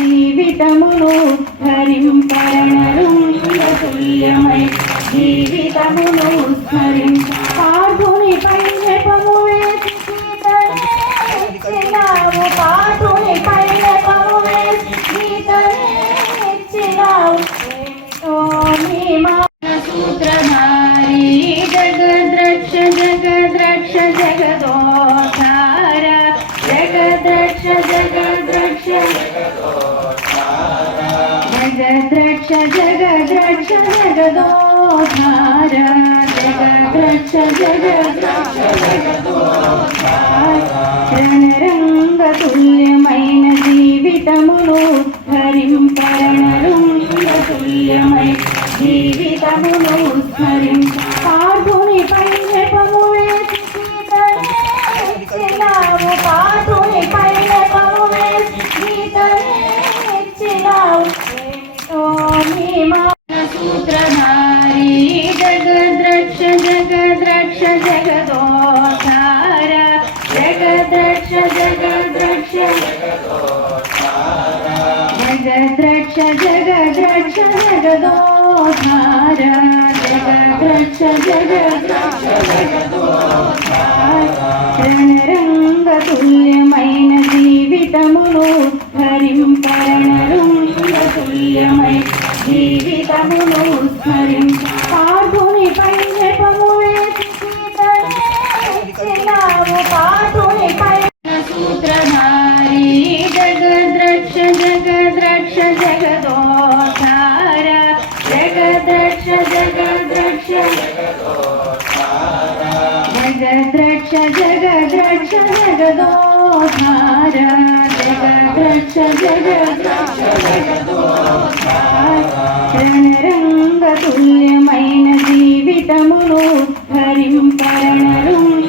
జీవితమును ధరింపరణరుల్యమై జీవితమును స్మరిం. పాఠునిపై నెపము వేసి గీతనే ఇచ్చినావు పాఠునిపై నెపము వేసి గీతనే ఇచ్చినావు సూత్రధారి జగద్రక్ష జగద్రక్ష జగదో జగద్రక్ష జగద్రక్ష జగదోధార జగద్రక్ష జగద్రక్ష రణరంగ తుల్యమైన జీవితమును ధరింపరణరుంగ తుల్యమై జీవితమును స్మరిం జగద్రక్ష జగద్రక్ష జగదోధార జగద్రక్ష జగద్రక్ష రణరంగ తుల్యమైన జీవితమును ధరింపరణరుంగ తుల్యమై జీవితమును స్మరిం పాఠునిపై जगद्रक्ष जगद्रक्ष जगद्रक्ष जगदोधार जगद्रक्ष जगद्रक्ष रणरङ्गतुल्यमैन जीवितमुनु हरिं करणरुङ्गतुल्यमैन